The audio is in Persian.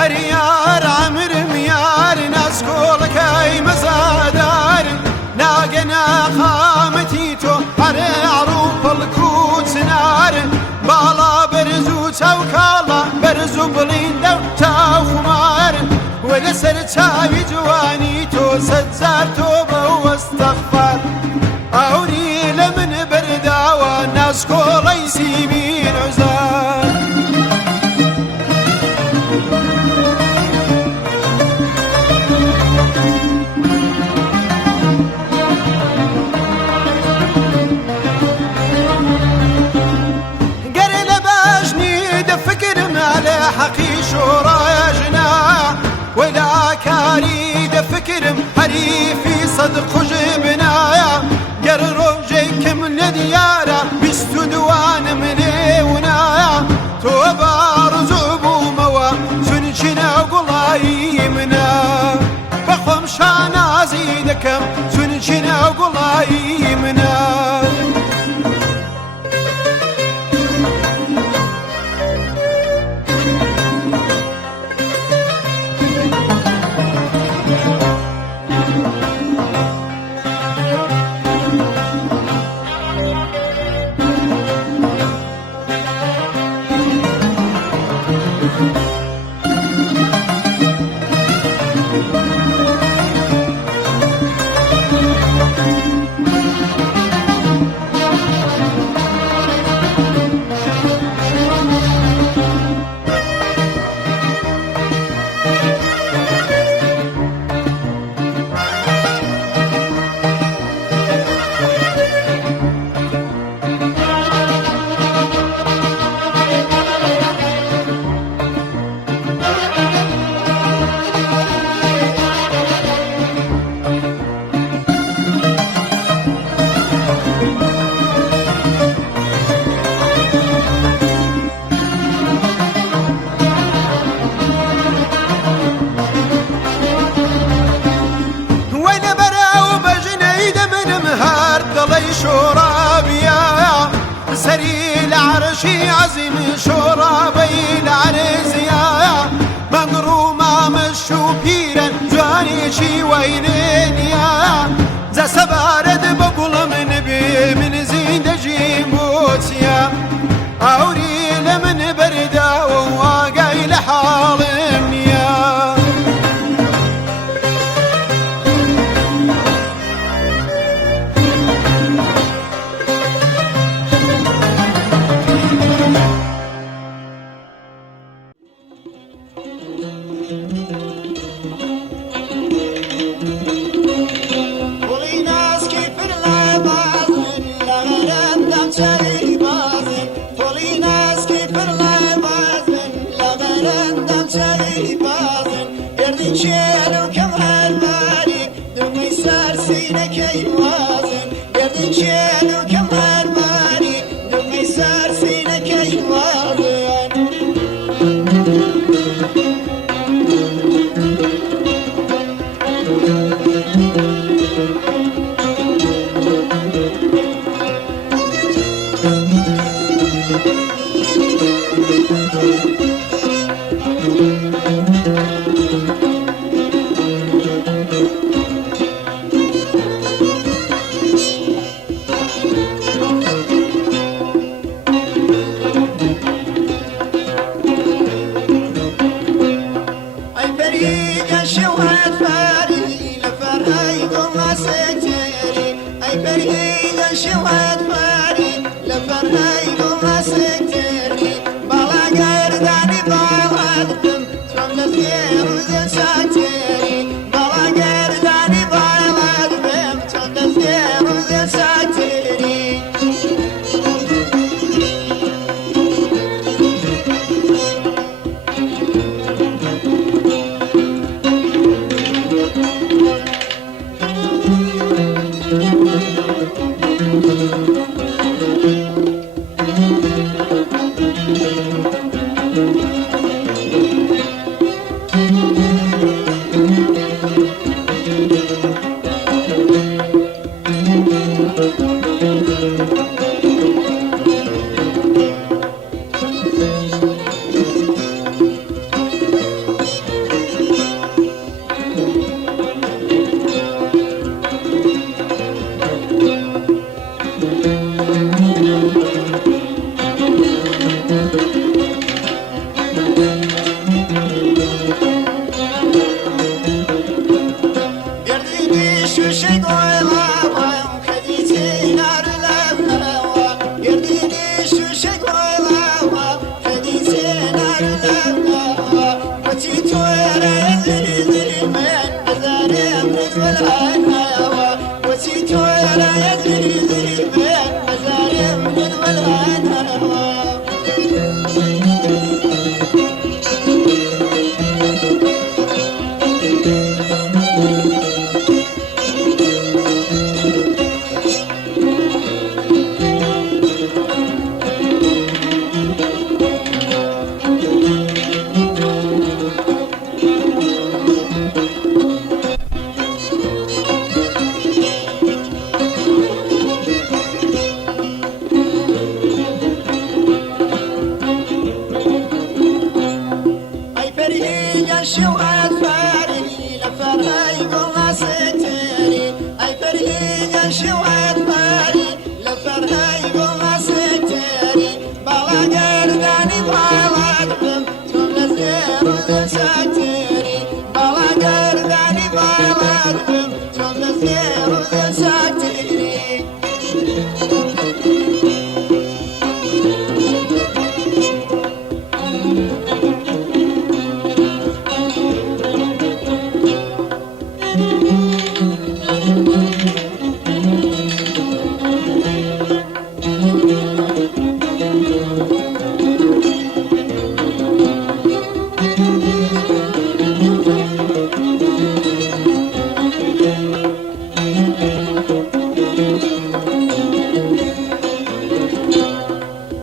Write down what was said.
هريار عمر ميار ناس كولك اي مزادار ناقنا قامتي تو هر عروب الكوت سنار بالا برزو توكالا برزو بليندو تاو خمار ولسر تاوي جواني تو سجار توبة واستغفار اوني لمن برداوى ناس كولي سيمين عزار حقي شورا يا جناح ولا كاريد فكرم هري في صدق جبنايا قرروا جيك من ديارة بستو دوان من ونايا توبا رزوبو موا سنشنا قلاي منا بخوم شانا زيدكم سنشنا قلاي منا شورابيا سري العرشي عزيم شورابي العرزيا مغرومة مشو بيرا جواني شي وينين يا زا سبارد بقول من بي من زيد جيموت يا أوري لمن بردا وواقعي لحال يا شيلو كم هالمالي دمي صار سينك يوازن قردن شيلو كم هالمالي دمي صار سينك يوازن شوهد فاري لفرهاي قوما سكتري بالا قرداني بالا دم تفهم للخير وزن ساكتري بالا قرداني بالا دم تفهم للخير وزن ساكتري قردي شوشي قويلا خديتي نار الهوا قردي شوشي قويلا خديتي نار الهوا وتي تويرا يزيزي من مزاري من والهوا وتي تويرا يزيزي من مزاري من والهوا شوهد فاري لفرهاي قوما سكتري اي فرهي شوهد فاري لفرهاي قوما سكتري بالا قرداني بالا دم تفهم للخير وزن ساكتري بالا قرداني بالا دم تفهم للخير وزن ساكتري